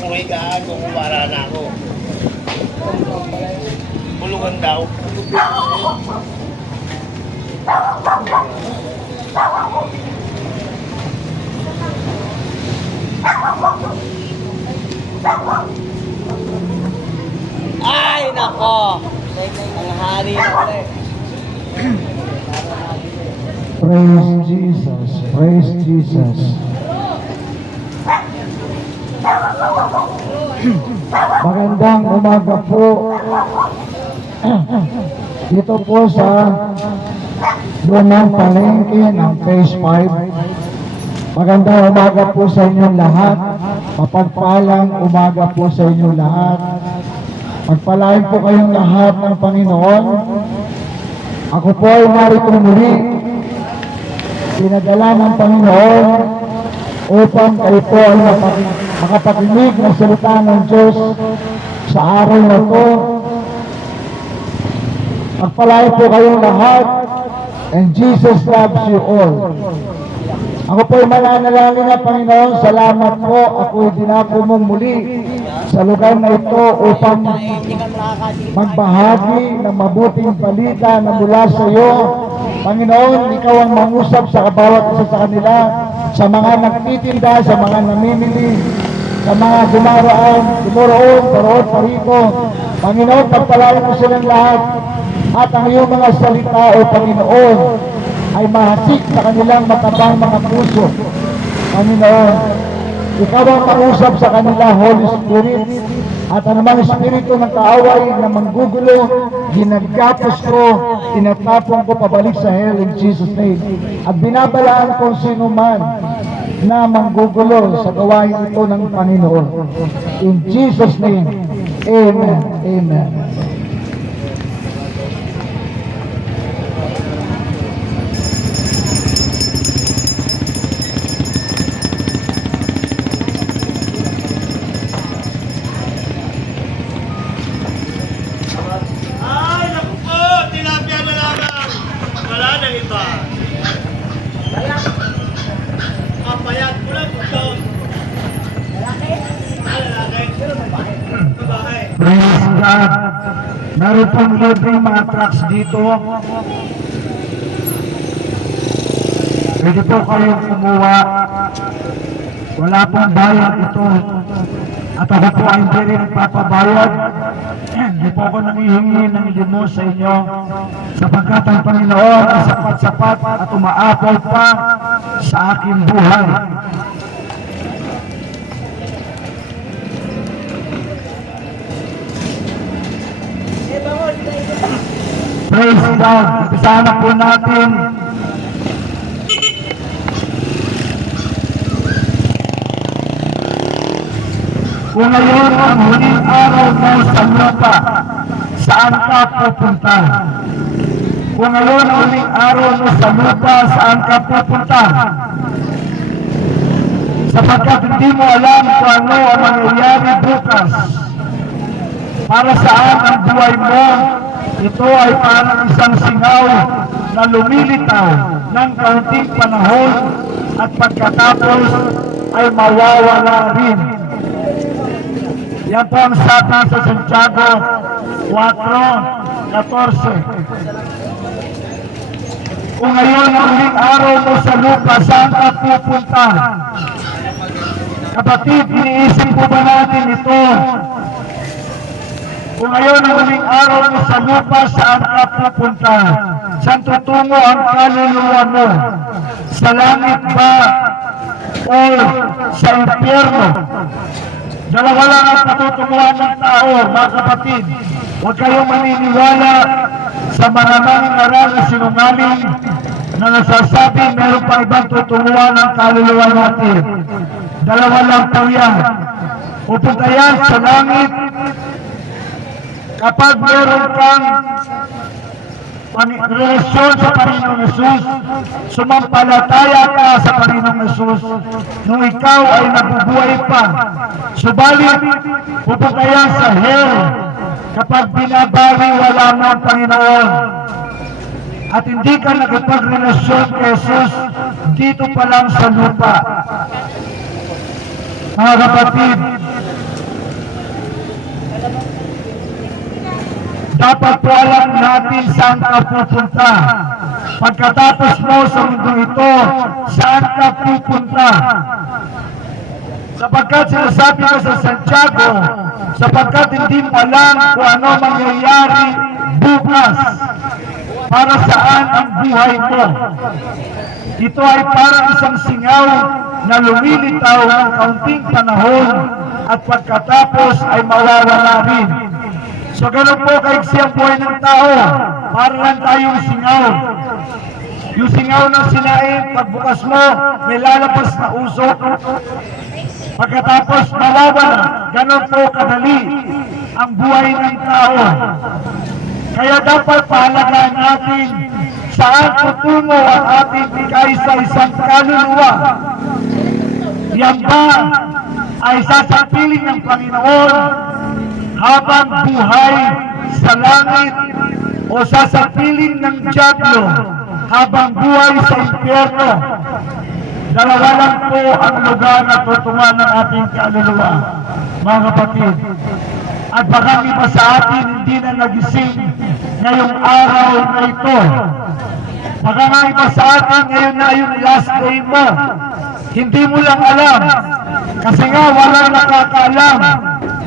Umuwi ka, kung para na ako. Bulungan daw. Ay, nako! Ang hari na ulit. Praise Jesus. Praise Jesus. Magandang umaga po. Dito po sa Lumang Palengke ng Phase 5. Magandang umaga po sa inyong lahat. Mapagpalang umaga po sa inyong lahat. Pagpalain po kayong lahat ng Panginoon. Ako po ay narito muli. Pinadala ng Panginoon upang kayo po ay makapakinig ng salita ng Diyos sa araw na ito. Pagpalain po kayong lahat, and Jesus loves you all. Ako po ay mananalangin na Panginoon, salamat po, ako ay dinako mong muli sa lugar na ito upang magbahagi ng mabuting balita na mula sa iyo. Panginoon, ikaw ang mangusap sa bawat isa sa kanila, sa mga nagtitinda, sa mga namimili, sa mga dumaraan, dumoroon, paroon, parito. Panginoon, pagpalain mo silang lahat at ang iyong mga salita, O Panginoon, ay mahasik sa kanilang matabang mga puso. Panginoon, ikaw ang mangusap sa kanila, Holy Spirit, at anumang espiritu ng kaaway na manggugulo, ginagapos ko, tinatapon ko pabalik sa hell in Jesus' name. At binabalaan kung sino man na manggugulo sa gawain ito ng Panginoon. In Jesus' name, Amen. Amen. Ay, naku po! Tilapia na lamang! Wala nang iba. Kapayat ko lang ito. Lalaki? Lalaki. Babae. Praise God. Meron pong libreng mga trucks dito. Pwede po kayong kumuha. Wala pong bayad ito. At ako po ay hindi rin nagpapabayad. Hindi po ako nangihingi ng limos sa inyo. Sapagkat ang Panginoon ay sapat-sapat at umaapol pa sa aking buhay. Praise God. Umpisahan na po natin. Kung ngayon ang huling araw mo sa lupa, saan ka pupunta? Kung ngayon ang huling araw mo sa lupa, saan ka pupunta? Sapagkat hindi mo alam kung ano ang mangyayari bukas. Para saan ang buhay mo? Ito ay parang isang singaw na lumilitaw ng kaunting panahon at pagkatapos ay mawawala rin. Yan po ang sabi sa Santiago 4:14. Kung ngayon ang huling araw mo sa lupa, saan ka pupunta? Kapatid, iniisip po ba natin ito? Kung ngayon ang huling araw mo sa lupa, saan ka pupunta? Saan tutungo ang kaluluwa mo? Sa langit ba o sa impyerno? Dalawa lang ang patutunguhan ng tao, mga kapatid. Huwag kayong maniniwala sa maraming aral na sinungaling na nasasabi meron pa ibang tutunguhan ng kaluluwa natin. Dalawa lang po yan. Pupunta yan sa langit kapag meron kang relasyon sa Panginoong Jesus, sumampalataya ka sa Panginoong Jesus nung ikaw ay nabubuhay pa. Subalit, pupunta yan sa hell kapag binabaliwala mo ang Panginoon at hindi ka nakipagrelasyon kay Jesus dito pa lang sa lupa. Mga kapatid, dapat po alam natin saan ka pupunta. Pagkatapos mo sa mundo ito, saan ka pupunta? Sapagkat sinasabi ko sa Santiago, sapagkat hindi mo alam kung ano mangyayari bukas, para saan ang buhay mo. Ito ay parang isang singaw na lumilitaw ng kaunting panahon at pagkatapos ay mawawala rin. So ganun po kaigsi ang buhay ng tao, para lang tayong singaw. Yung singaw ng sinain, pagbukas mo, may lalabas na usok. Pagkatapos mawawala, ganun po kadali ang buhay ng tao. Kaya dapat pahalagahan natin saan tutungo ang ating bigay sa isang kaluluwa. Yan ba ay sasapiling ng Panginoon habang buhay sa langit o sasapiling ng dyablo habang buhay sa impyerno? Dalawa lang po ang lugar na tutungan ng ating kaluluwa, mga kapatid. At baka iba sa atin hindi na nagising ngayong araw na ito. Baka nga iba sa atin ngayon na yung last day mo. Hindi mo lang alam. Kasi nga walang nakakaalam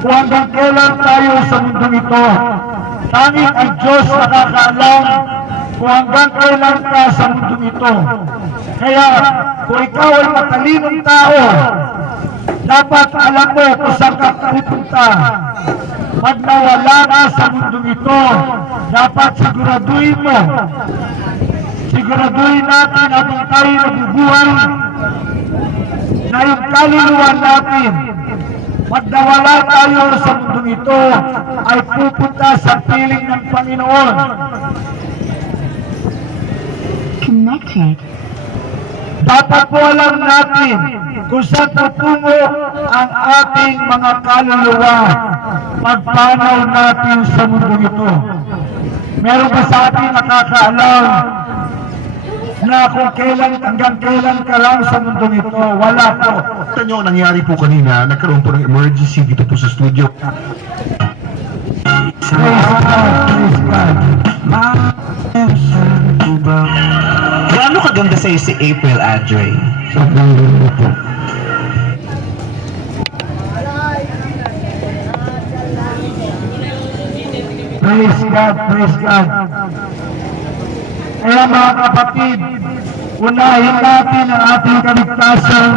kung hanggang kailan tayo sa mundong ito. Tanging ang Diyos nakakaalam kung hanggang kailan ka sa mundong ito. Kaya kung ikaw ay matalinong tao, dapat alam mo kung saan ka pupunta. Pag nawala ka sa mundong ito, dapat siguraduhin natin habang tayo nabubuhay na yung kaluluwa natin, pag nawala tayo sa mundong ito, ay pupunta sa piling ng Panginoon. Connected. Dapat po alam natin kung saan tutungo ang ating mga kaluluwa pagpanaw natin sa mundong ito. Meron ba sa atin nakakaalam na kung kailan, hanggang kailan ka lang sa mundong ito? Wala po. Ito nyo, nangyari po kanina, nagkaroon po ng emergency dito po sa studio. Praise God, praise God. Gaano kaganda sa'yo si April Andre? Sobrang ganda po. Praise God, praise God. Kaya mga kapatid, unahin natin ang ating kaligtasan.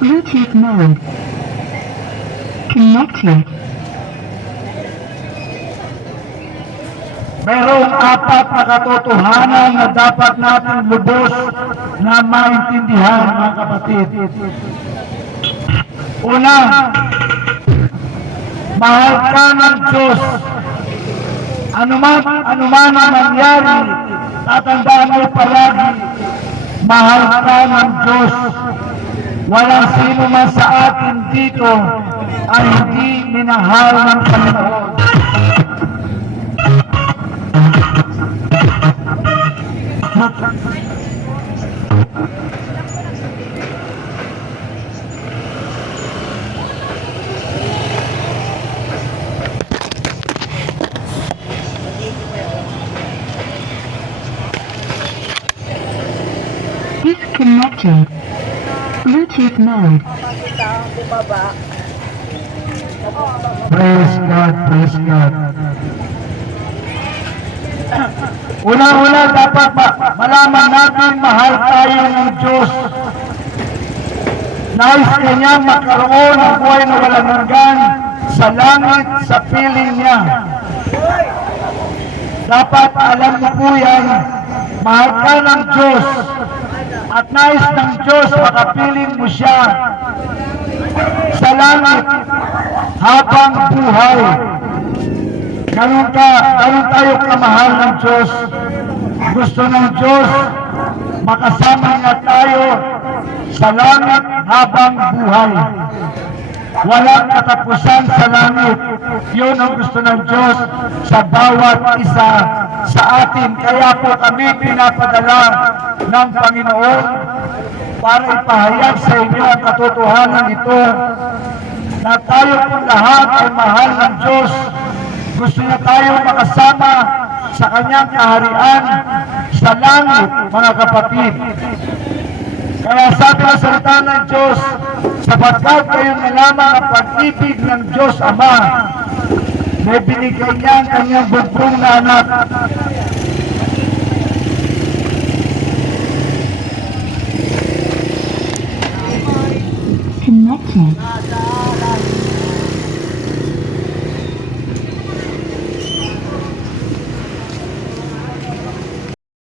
Bluetooth mode. Connected. Mayroong apat na katotohanan na dapat natin lubos na maintindihan, mga kapatid. Una, mahal ka ng Diyos. Anuman ang nangyari, tatandaan mo palagi, mahal ka ng Diyos. Walang sino man sa atin dito ay hindi minahal ng Panginoon. Disconnected. Bluetooth mode. Praise God, praise God. Una-una dapat malaman natin mahal tayo ng Diyos. Nais Kanya magkaroon ng buhay na walang hanggan sa langit, sa piling niya. Dapat alam mo po yan, mahal ka ng Diyos at nais ng Diyos makapiling mo siya sa langit habang buhay. Ganun tayo kamahal ng Diyos. Gusto ng Diyos makasama niya tayo sa langit habang buhay. walang katapusan sa langit. Yun ang gusto ng Diyos sa bawat isa sa atin. Kaya po kami pinapadala ng Panginoon para ipahayag sa inyo ang katotohanan ito na tayo po lahat ay mahal ng Diyos. Gusto niya tayo makasama sa kanyang kaharian sa langit, mga kapatid. Kaya sabi ng salita ng Diyos, sapagkat kayo nalaman ang pag-ibig ng Diyos Ama, may binigay niya ang kanyang bugbong na anak. Connected.